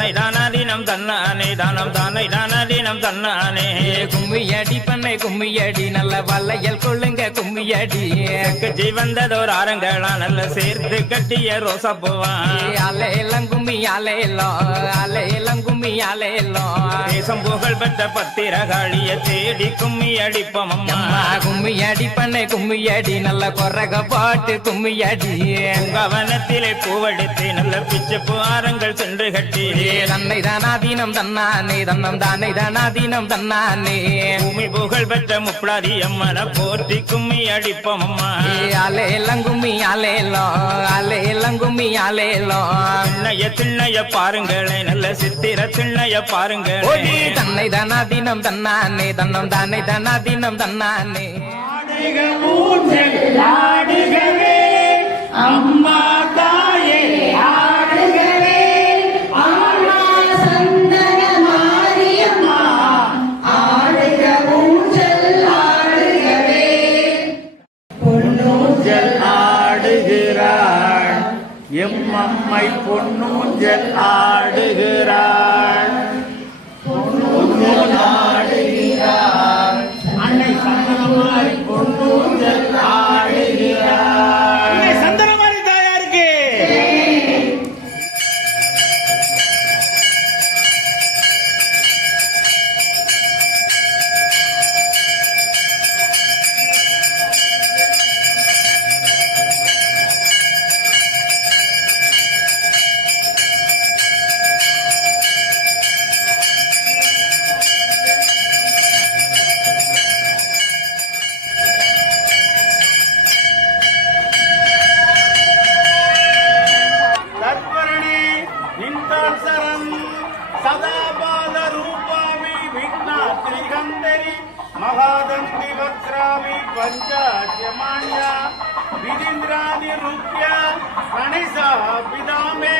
தன்னை தானாதீனம் தன்னானே தானம் தானை தானாதீனம் தன்னானே கும்மியடி பண்ணை கும்மியடி நல்ல வல்லையல் கொள்ளுங்க கும்மியடி கட்சி வந்ததோர் ஆரங்களா நல்ல சேர்த்து கட்டிய ரோசா பூவா அலையெல்லாம் கும்மி அலையெல்லாம் கும்மி அலையெல்லாம் தேசம் புகழ் பெற்ற பத்திரகாளிய தேடி கும்மி அடிப்போம் அம்மா கும்மியடி பண்ணை கும்மியடி நல்ல கொரக பாட்டு கும்மியடி கவனத்திலே பூவெடுத்து நல்ல பிச்சு புகாரங்கள் சென்று கட்டி தன்னை தானாதீனம் தன்னானே தன்னம் தானே தானாதீனம் தன்னானே பூமி புகழ் பெற்ற முப்படாதி அம்மனை போற்றி கும்மி அடிப்போம் அம்மா அலையெல்லாம் கும்மி அலையெல்லாம் கும்மி அலையெல்லாம் திண்ணைய பாருங்களே நல்ல சித்திர திண்ணைய பாருங்கள் தன்னை தானாதீனம் தன்னானே தன்னம் தானே தானாதீனம் தன்னானே ஆடுகவே அம்மா தாயே ஆடுகவே ஆனா சந்தன மாரியம்மா ஆடுக ஊஞ்சல் ஆடுகவே பொன்னூஞ்சல் ஆடுகிறாள் எம்மம்மை பொன்னூஞ்சல் ஆடுகிறாள் பொன்னூஞ்சல் ஆடுகிறாள் அன்னை சந்தனமாரி பொன்னூஞ்சல் ஆடுகிறாள் சந்தனமாரி தாயாருக்கு महादंति वक्रामि पंचाश्यमान्या विदिन्द्रादि रूप्य गणेशा पिदामे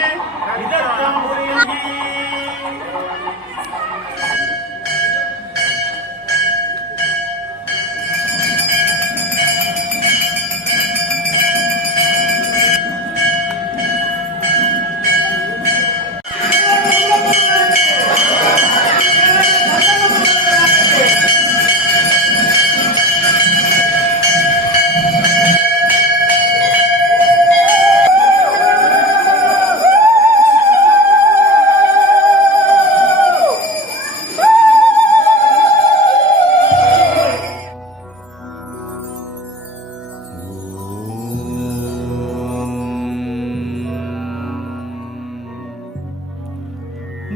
विदत्तं पुरीहि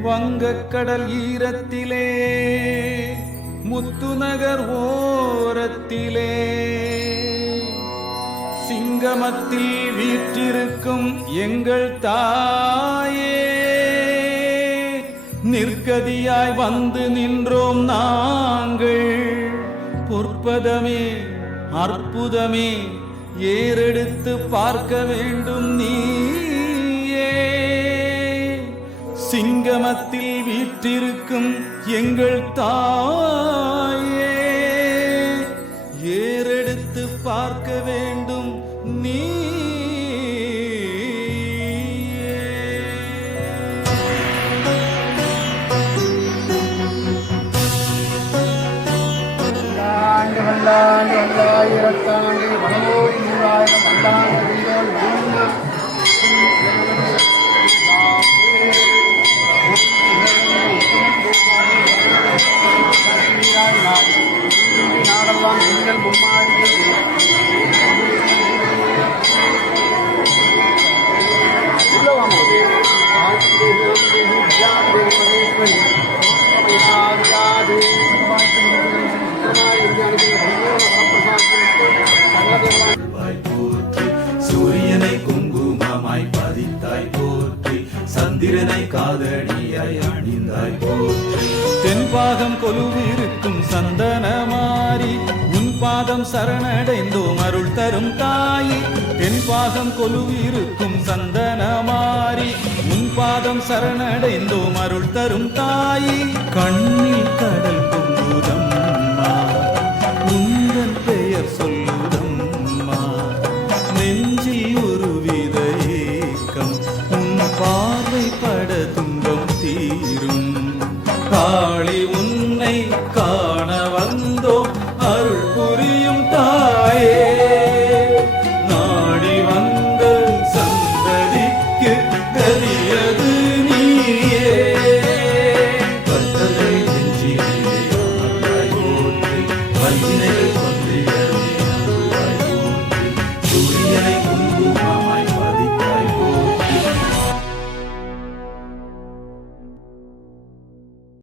வங்கக்கடல் ஈரத்திலே முத்துநகர் ஓரத்திலே சிங்கமத்தில் வீற்றிருக்கும் எங்கள் தாயே நிற்கதியாய் வந்து நின்றோம் நாங்கள் பொற்பதமே அற்புதமே ஏறெடுத்து பார்க்க வேண்டும் நீயே சிங்கமத்தில் வீற்றிருக்கும் எங்கள் தாயே ஏறெடுத்து பார்க்க வேண்டும் நீ வல்லாயிரத்தாண்டு வனமோடி நூறாயிரம் வல்லாண்டு நாடெல்லாம் நீங்கள் மும்மாடி சூரியனை குங்குமமாய் பதித்தாய் போற்றி சந்திரனை காதணியாய் அணிந்தாய் போற்றி தென்பாகம் கொலுவிருக்கும் சந்தனமாரி உன் பாதம் சரணடைந்தோம் அருள் தரும் தாயி தென்பாகம் கொலுவிருக்கும் சந்தனமாரி உன் பாதம் சரணடைந்தோம் அருள் தரும் தாயி கண்ணில் கடல் பொங்குதம்மா உந்தன் பெயர் சொல்லுதம்மா நெஞ்சில் ஒரு வித ஏக்கம் உன் பார்வை பட துன்பம் தீ வயது